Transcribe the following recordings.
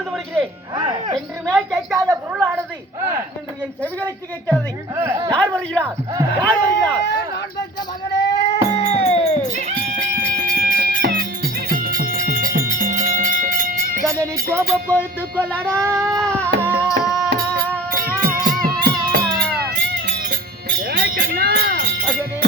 வாழ்ந்து வருகிறேன். என்றுமே கேட்காத பொருளானது இன்று என் செவிகளுக்கு கேட்கிறது. யார் வருகிறார்? யார் வருகிறார்? நான் பெற்ற மகனே, கண்ணனை கோபம் பொறுத்து கொள்ளடா. கண்ணா மகனே,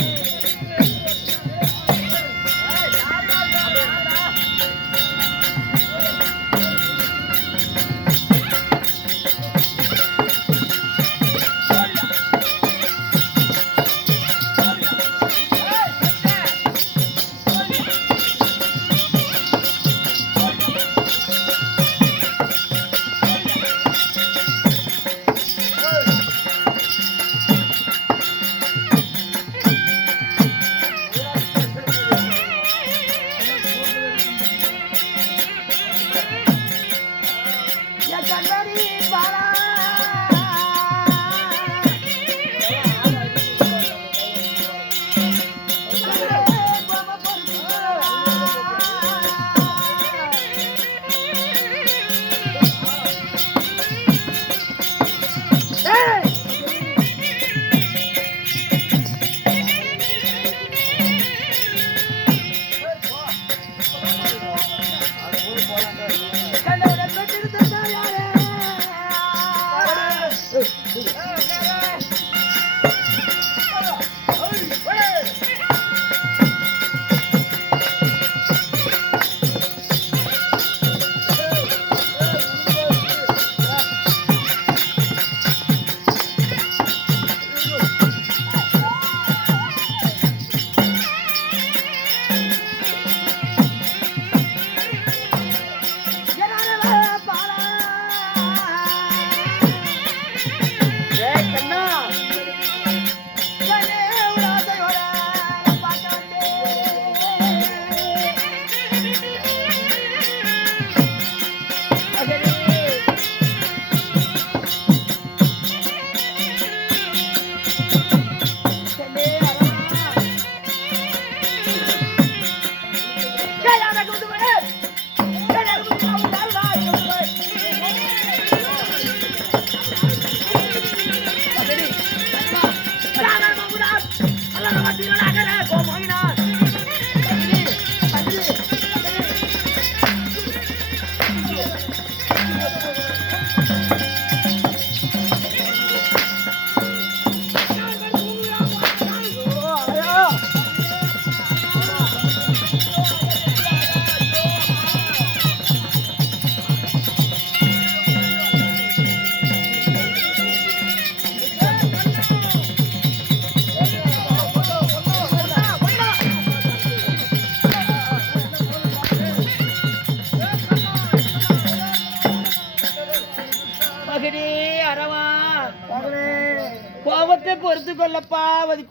கோபத்தை பொறுத்து கொள்ளப்பா.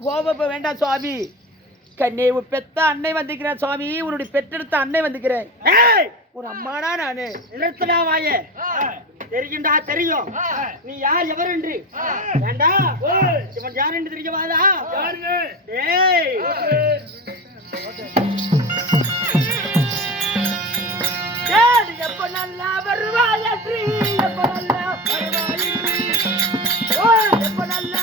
கோபப்ப வேண்டாம் சுவாமி. கண்ணே, பெத்த அன்னை வந்துக்கிறேன் சுவாமி. உன்னுடைய பெற்றெடுத்த அன்னை வந்துக்கிறேன். ஒரு அம்மானா நானு நிறுத்தனா வாய தெரியுண்டா. தெரியும் நீ யார் எவர் என்று. வேண்டாம், இவன் யார் என்று தெரியுமாதா? டேய், எப்ப நல்லா வருவாயற்றி, எப்ப நல்லா வருவாயின்றி, எப்ப நல்லா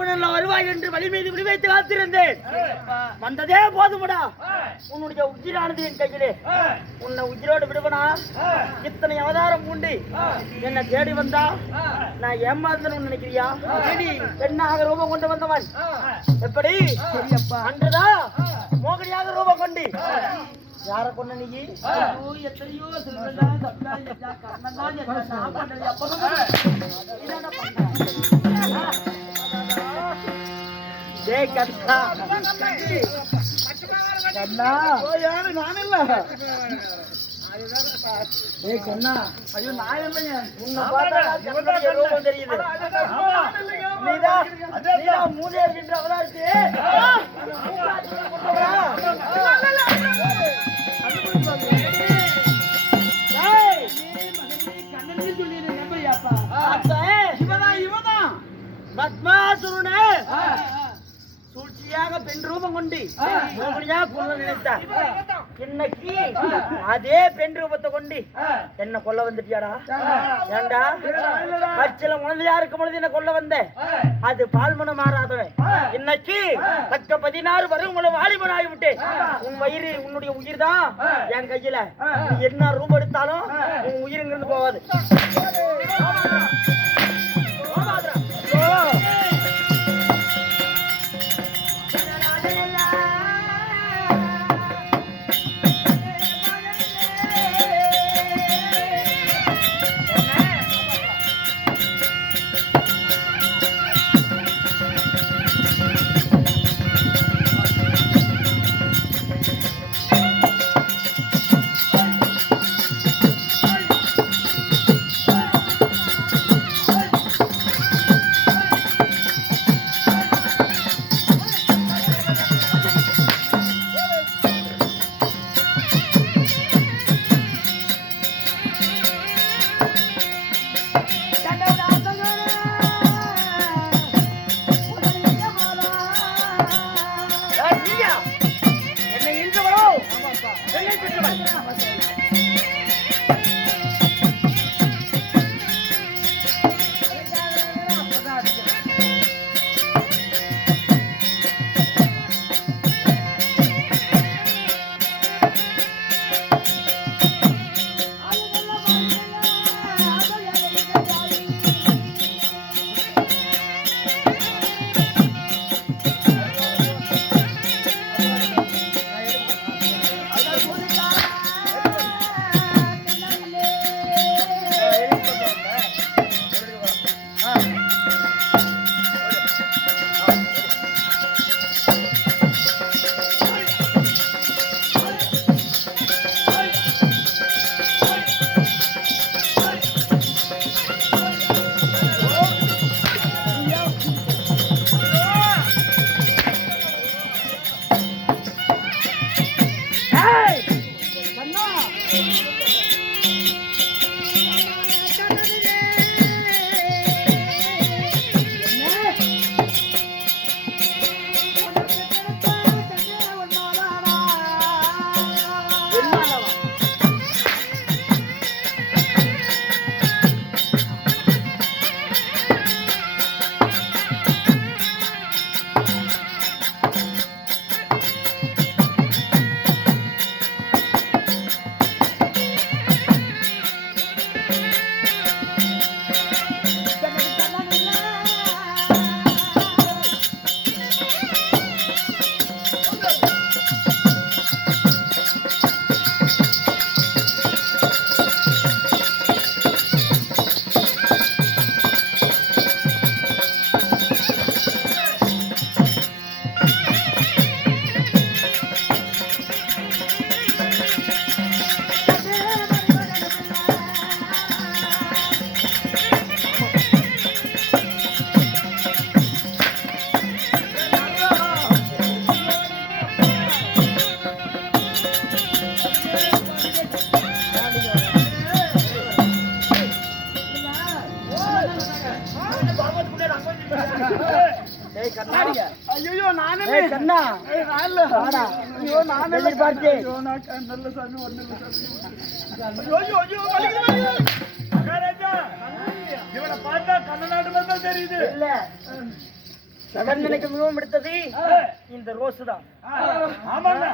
எப்ப வருவாய் என்று வழி மீது விடுவைத்து காத்திருந்தேன். வந்ததே போதுமடா. உன்னுடைய உயிரானது என் கையிலே. உன்னை உயிரோடு விடுவனா? இத்தனை அவதாரம் பூண்டி என்ன தேடி வந்தா நான் ஏமாந்தன்னு நினைக்கிறியா? பெண்ணாக ரூபம் கொண்டு வந்தவன் எப்படி அன்றுதா மோகனியாக ரூபம் கொண்டு யார கொண்ட நீ? எத்தனையோ ஐயோ நான் இல்லைங்க உன்னை பார்த்தா ரூபம் தெரியுது. நீதான் மூதே இருக்கின்ற அவதாரத்து இவதான் பத்மாசுரனே சூழ்ச்சியாக பெண் ரூபம் கொண்டு கொல்ல நினைத்தார். இன்னைக்கு அதே பெண் ரூபத்தை கொண்டு என்ன கொல்ல வந்துட்டியாடா? ஏண்டா பச்சில உணர்ந்து யாருக்கு பொழுது என்ன கொல்ல வந்த? அது பால்மனம் மாறாதவன். இன்னைக்கு பக்க 16 வரும் வாலிபன் ஆகிவிட்டேன். உன் வயிறு உன்னுடைய உயிர் தான் என் கையில. என்ன ரூபம் எடுத்தாலும் உன் உயிர் இங்கிருந்து போவாது. ஐயோ நானே கண்ணா இல்ல ஐயோ நானே எதிர்பார்த்தே நல்ல சாமி ஒண்ணு ஐயோ ஐயோ வலிக்குது மகாராஜா இவனை பார்த்தா கண்ணநாடு மாதிரி தெரியுது இல்ல கண்ணனுக்கு மிகவும் எடுத்தது இந்த ரோஸ் தான். ஆமாண்ணா.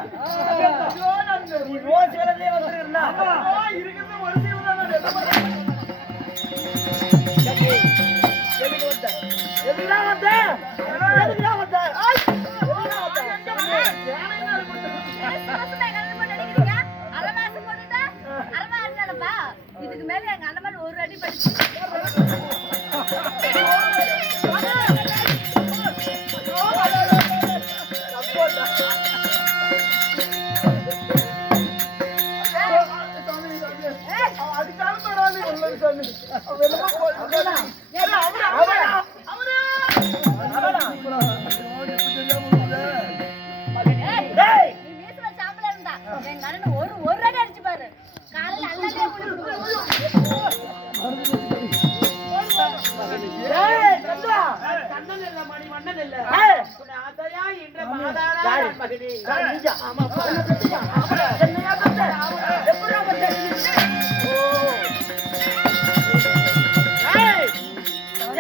நீ ரோஸ் கலர்லயே வந்துருக்கா? இருக்கிறது ஒரு சீவு தான். எதுக்கு வந்த? எதுக்குதான் வந்த? எதுக்குதான் வந்த? இதுக்கு மேல எங்க அண்ணன் ஒரு அடி படிச்சு ஒரு அடி அடிச்சு பாரு. காலையில அல்லலே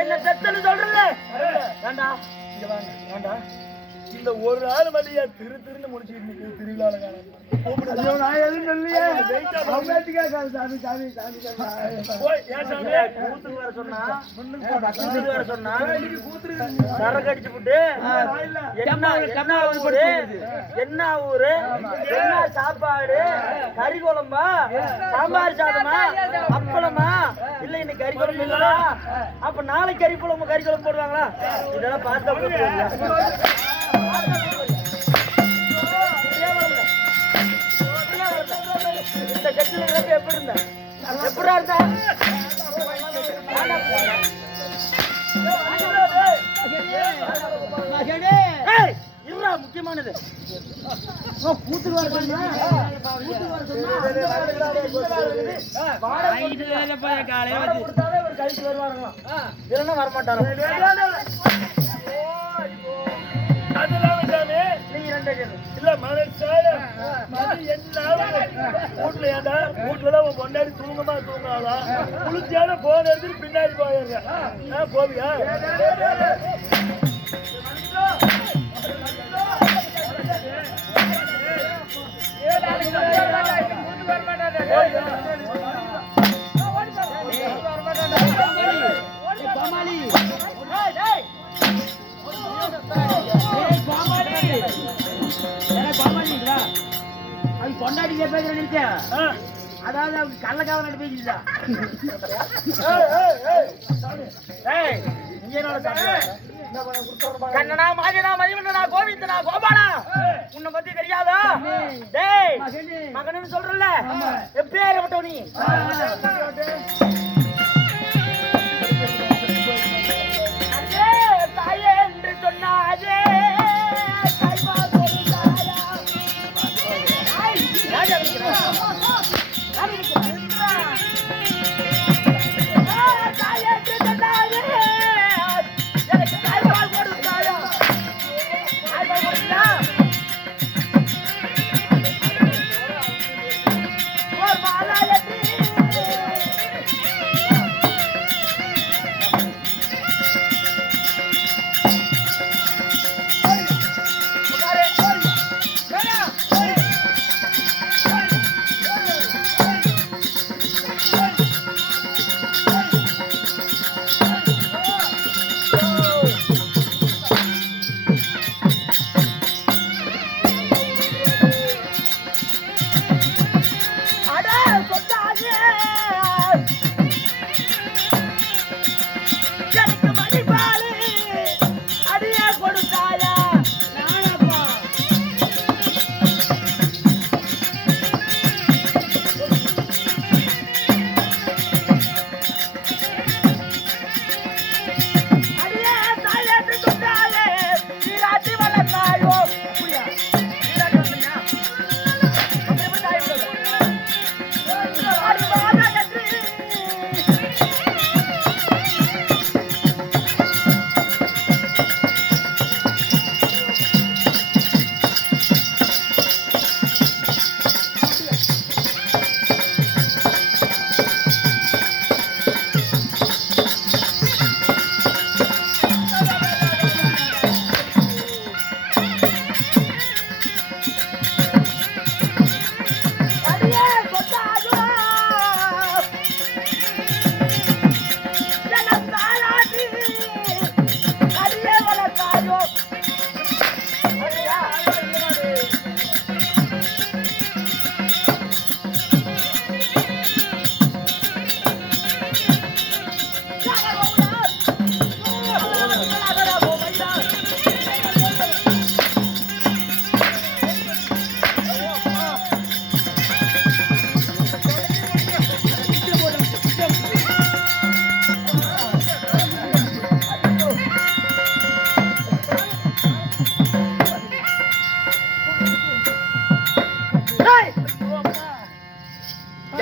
என்ன செத்தன்னு சொல்றல வேண்டா இந்த ஒரு ஆள் மதியா திருன்னு முடிச்சுட்டு திருவிழால நான் எதுவும் சொல்லியே சாமி சாமி சாமி கூத்துக்கு வர சொன்னா சரக்கு அடிச்சு விட்டு என்ன ஊரு என்ன சாப்பாடு, கறி குழம்பா, சாம்பார் சாதமா, அப்பளமா, இல்ல இன்னைக்கு கறி குழம்பு இல்லா, அப்ப நாளைக்கு கறி குழம்பு போடுவாங்களா? இதெல்லாம் பார்த்தா இந்த கட்டில எப்படி இருந்த எப்படா இருந்தா முக்கியமானது கூத்துக்கு வர கழிச்சு வருவாங்களாம், இல்லைன்னா வரமாட்டாங்க. இல்ல வீட்டுல கொண்டாடி தூங்காதா குளிச்சாலும் போன எடுத்துட்டு பின்னாடி போயிடுறேன் போவியா? கொண்டாடி அதாவது அவங்க கள்ளக்காவல் நட்டு பேசிட்டா கண்ணனா மாஜனா மணிமண்டனா கோவிந்தனா கோபாலா உன்னை பத்தி தெரியாதா? டேய் மகன்னு சொல்றல எப்பேற்பட்ட நீ தாயே என்று சொன்னாதே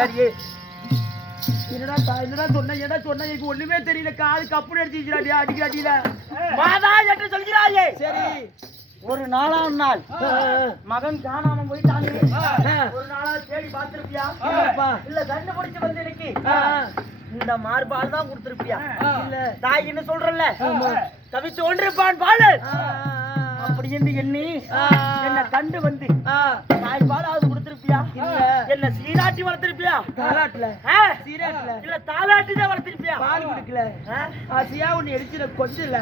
சரி என்னடா என்னடா சொன்ன எனக்கு ஒண்ணுமே தெரியல காது கப்பு அடிச்சுக்கிறாடியா அடிக்கிறாடியில மாதா என்று சொல்கிறாயே சரி ஒரு நாளாம் நாள் மகன் காணாம போயிட்டாங்க ஒரு நாளா தேடி பார்த்திருப்பியா இல்ல கண்ணு பிடிச்சு வந்து எனக்கு இந்த மார்பால் தான் கொடுத்திருப்பியா இல்ல தாய் என்ன சொல்றல தவிச்சு கொண்டிருப்பான் பாலு அப்படி என்று எண்ணி என்ன கண்டு வந்து தாய் பாலாவது கொடுத்திருப்பியா என்ன சீராட்டி வளர்த்திருப்பியா தாலாட்டுல சீராட்டுல இல்ல தாலாட்டி தான் வளர்த்திருப்பியா பால் குடிக்கல ஆசியா உன்னை எரிச்சிட கொஞ்சம் இல்ல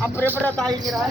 அப்புறம் எப்படா தாய்ங்கிறா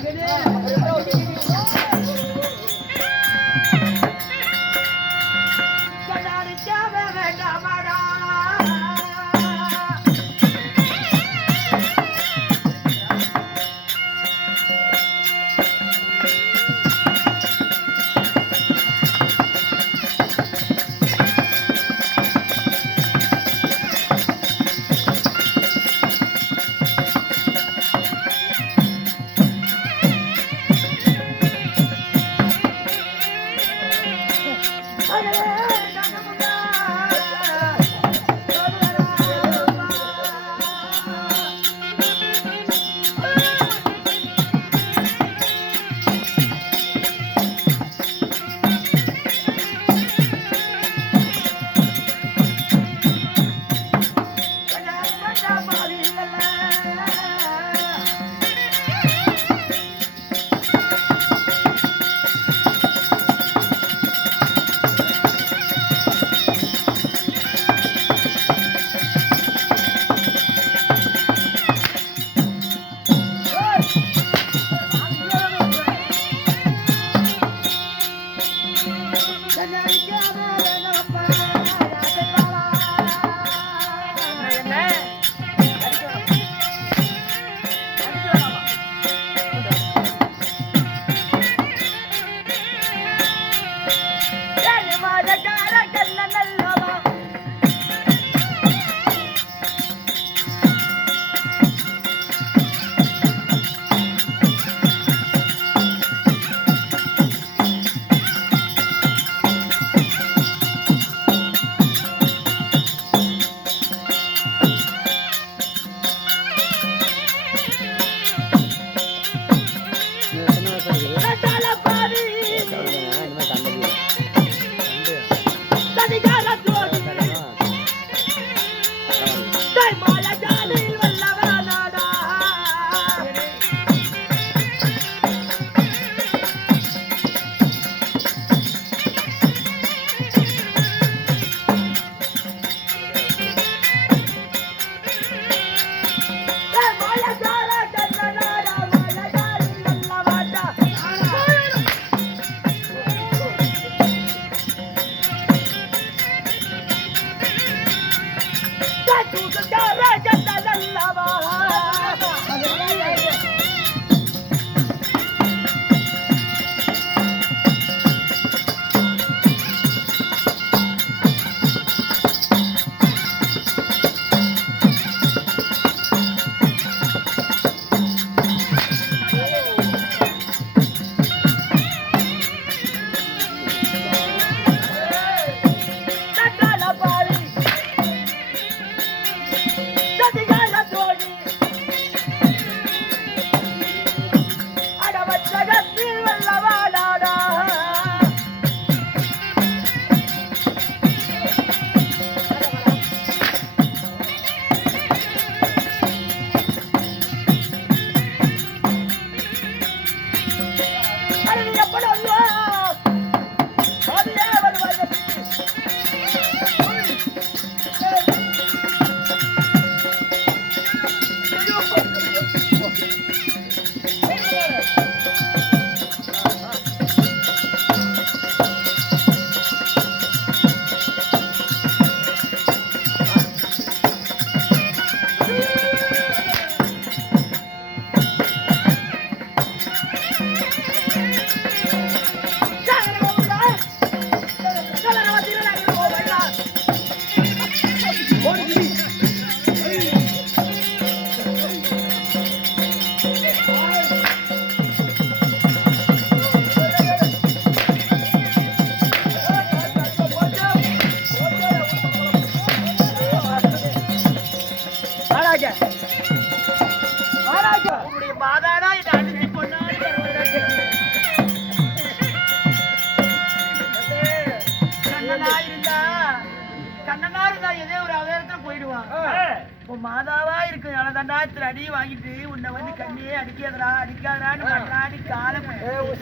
மாதாவா இருக்கு அவ்வளவுதான்டா இத்தனை அடி வாங்கிட்டு உன்னை வந்து கண்ணியே அடிக்காதடான்னு மண்ணாடி காலை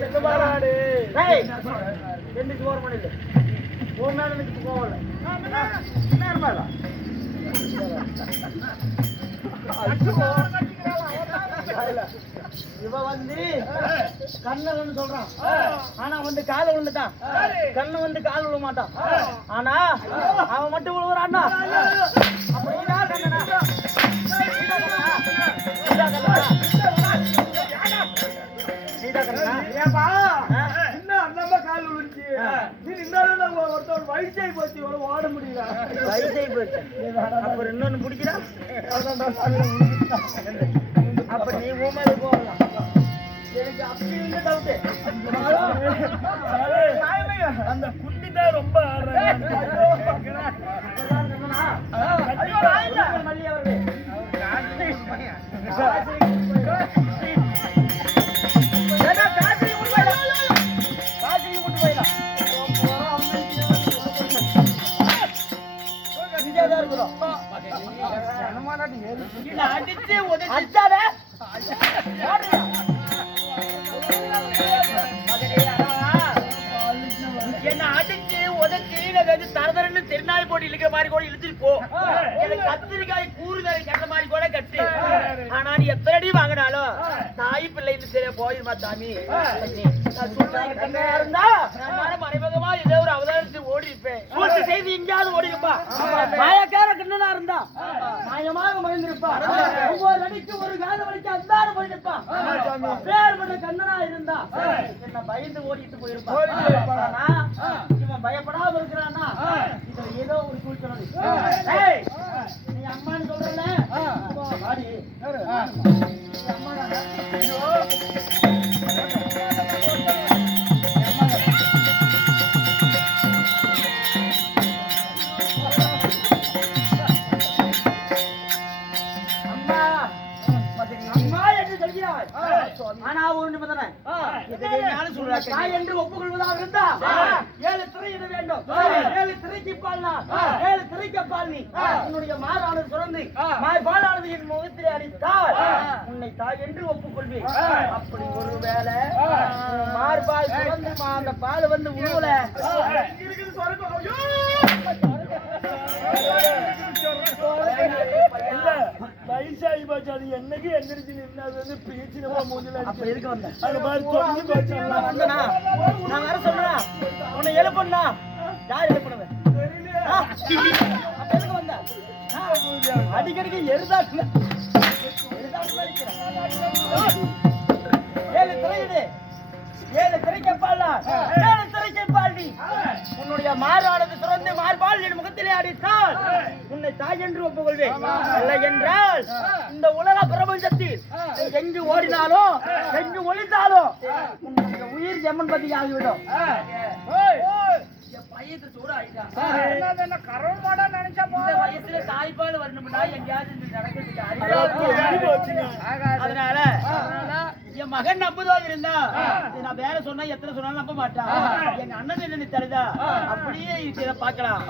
செல்லுமாறாடு ரெண்டு சோறு மணி இல்லை ஒரு நாள் எனக்கு போகல இவ வந்து கண்ணு சொல்றான் ஆனா வந்து கால விழுந்துட்டான் கண்ணு வந்து கால் விழ மாட்டான் ஆனா அவன் மட்டும் விழுவுறான்னா அப்படின்னா கண்ணனா ஏப்பா இன்னும் அந்த கால் விழுந்துச்சு நீ இருந்தாலும் ஒருத்தர் வயசாகி போச்சு ஓட முடியல வயசாகி போச்சு அப்புறம் இன்னொன்னு பிடிக்கிறா அப்ப நீ ஊமையில போகலாம் எனக்கு அப்படி இருந்த டவுட்டு அந்த குட்டி தான் ரொம்ப மல்லி அவர்களே அடிச்சு அடிச்சாத என்ன அடிச்சு உதச்சி தரதரன்னு திருநாள் போட்டு இழுக்கிற மாதிரி கூட இழுத்துட்டு போ எனக்கு கத்திரிக்காய் கூறுதலை கட்ட மாதிரி கூட கட்டு ஆனா நீ எத்தனை அடி வாங்கினாலும் தாய் பிள்ளைன்னு சரியா போயிருமா சாமி இருந்தா மறைமுகமா ஏதோ ஒரு அவதாரத்தை ஓடி இருப்பேன் செய்தி எங்கேயாவது ஓடிருப்பா மாயக்கார கண்ணனா இருந்தா மாயமாக மறைந்திருப்பா ஒவ்வொரு அடிக்கு ஒரு கால வலிக்கு அந்தார போயிருப்பான் பேர்பட்ட கண்ணனா இருந்தா என்ன பயந்து ஓடிட்டு போயிருப்பான் ஆனா இவன் பயப்படாம இருக்கிறான்னா இதுல ஏதோ ஒரு சூழ்ச்சி நீ அம்மான்னு சொல்றல வாடி ஆனா ஒரு நிபந்தனை தாய் என்று ஒப்புக்கொள்வதாக இருந்தா 7 திரை இட வேண்டும் 7 திரைக்கு பால்னா 7 திரைக்கு பால் நீ உன்னுடைய மாறானது சுரந்து மாய் பாலானது என் முகத்திலே அடித்தால் உன்னை தாய் என்று ஒப்புக்கொள்வேன் அப்படி ஒரு வேளை மார்பால் சுரந்து அந்த பால் வந்து உணவுல வயசாகி போச்சு அது என்னைக்கு எந்திரிச்சு நின்று பீச்சு மூஞ்சில அப்படி இருக்க வந்தேன் அது மாதிரி தொங்கி போச்சு நான் வேற சொல்றேன் உன்னை எழுப்பண்ணா யார் எழுப்பினவன் வந்த அடிக்கடிக்கு எருதாட்டு 7 திரையிடு 7 திரைக்க பாலா 7 திரைக்க பால்டி உன்னுடைய மாறானது சுரந்து மார்பால் என் முகத்திலே அடித்தால் உன்னை தாய் என்று ஒப்புக்கொள்வேன் இல்லை என்றால் இந்த உலக பிரபஞ்சத்தில் எங்கு ஓடினாலும் எங்கு ஒளிந்தாலும் உன்னுடைய உயிர் ஜம்மன் பத்தி ஆகிவிடும் வயசுல தாய்ப்பால் வரணும்னா எங்கேயாவது அதனால என் மகன் நம்புதாக இருந்தா நான் வேற சொன்னா எத்தனை சொன்னாலும் நம்ப மாட்டான் எங்க அண்ணன் என்ன தருதா அப்படியே இதை பார்க்கலாம்